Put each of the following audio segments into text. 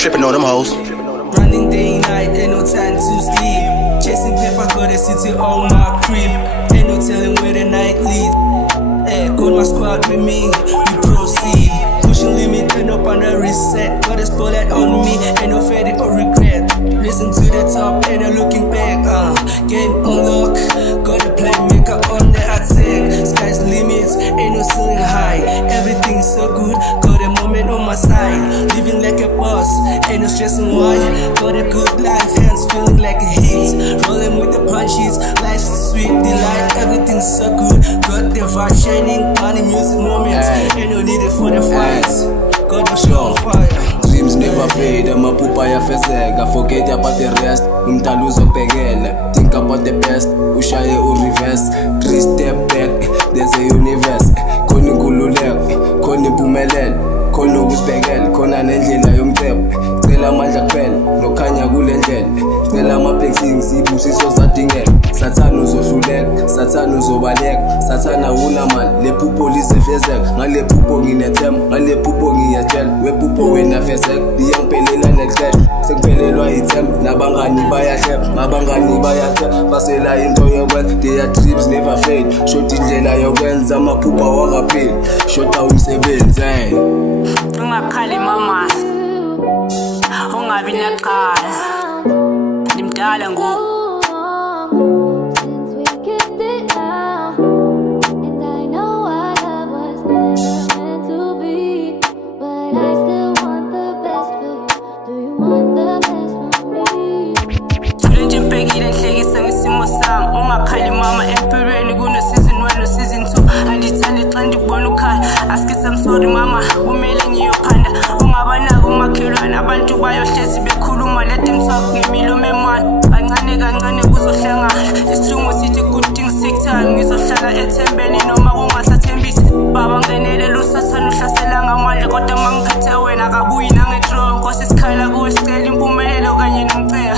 tripping on them hoes. Running day and night, ain't no time to sleep. Chasing paper, got a city on my crib. Ain't no telling where the night leads. Got my squad with me, we proceed. Pushing limit, end up on a reset. Got a spotlight on me, ain't no fading or regret. Listen to the top, ain't no looking back. Game unlock, got a playmaker on the attack. Sky's limits, ain't no ceiling high. Everything's so good, got a moment on my side. Living like a boss, ain't no stressing why. Got a good life, hands feeling like a hit. Rolling with the punches, life's a sweet delight. Everything's so good, got the vibe shining. Money music moments, ain't no need for the fights. Got the show on fire. Dreams never fade, amaphupha ayafezeka. Forget about the rest, umdala uzobhekela. Think about the best, ushaye u-reverse. 3 step back, there's a universe. Khona inkululeko, khona impumelelo, khona ukuzibhekela, khona nendlela yomcebo. Cela amandla kuphela, nokhanya kule ndlela. Cela ama-blessings, sibusiso zadingeka. Sathana uzohluleka, sathana uzobaleka. Sathana unamali, le phupho lisefezeka. Ngale phupho nginethemba, ngale phupho ngiyatshela. Wephupho wena fezeka, liyangiphelela nexesha. Sekuphelelwa ithemba, nabangani bayahleba, nabangani bayathemba. Basela into yokwenza, their dreams never fade. Short indlela yokwenza, amaphupha wangapheli. Shota umsebenzi, Ungakhali mama, ungabi neqala. Ndimdala ngoku. Ungakhali mama empirweni kuno season 1 no season 2. Andithandi xa ndikubona ukhala. Askisi I'm sorry mama, kumele ngiyophanda. Ungabanaki umakhelwane, abantu bayohlezi bekhuluma. Let them talk ngemilomo emali. Kancane kancane kuzohlangana. Isilungu sithi good things take time. Ngizohlala ethembeni noma kungasathembisi. Baba ngenelela usathana uhlasela ngamandla. Kodwa mangiphethe wena akabuyi nangedraw. Nkosi isikhala kuwe sicela impumelelo kanye nomceya.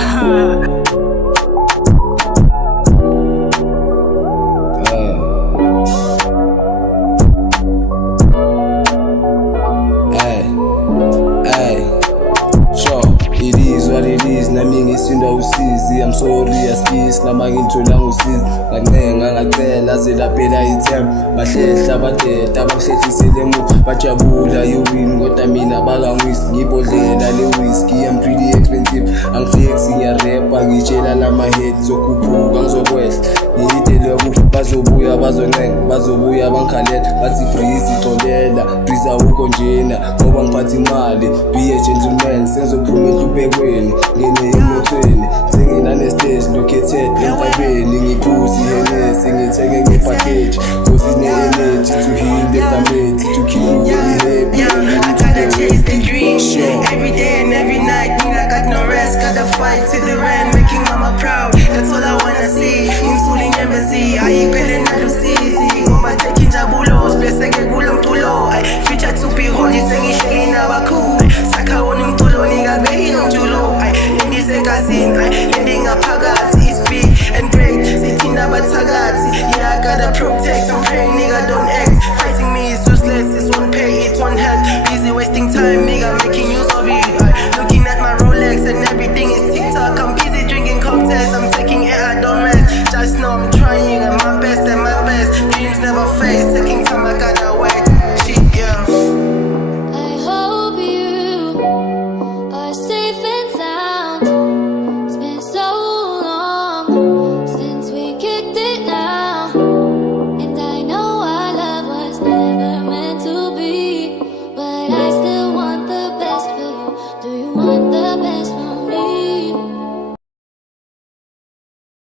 Nami ngisindwa usizi, I'm sorry askisi. Nama ngilitholanga usizi, ngancenga ngacela zelaphela ithemba. Bahlehla badeda, bakuhlehlisele emuva. Bajabula you-win, kodwa mina bakangwisi. Ngibhodlela le-whisky, I'm pretty expensive. Angiflex, ngiyarepa, ngitshela lama-head. Zokhuphuka, ngizokwehla, ngiyidele kufa. Bazobuya, bazoncenga, bazobuya bangikhalela. Bathi breeze, ixolela, breeze awukho njena. Ngoba ngiphatha imali, be a gentleman. Sengizophuma enhlupekweni, ngene emothweni. Senginane-stage, located emhlabeni. Ngiphuza ihenesi, ngithenge nge-package. Cause ine-energy to heal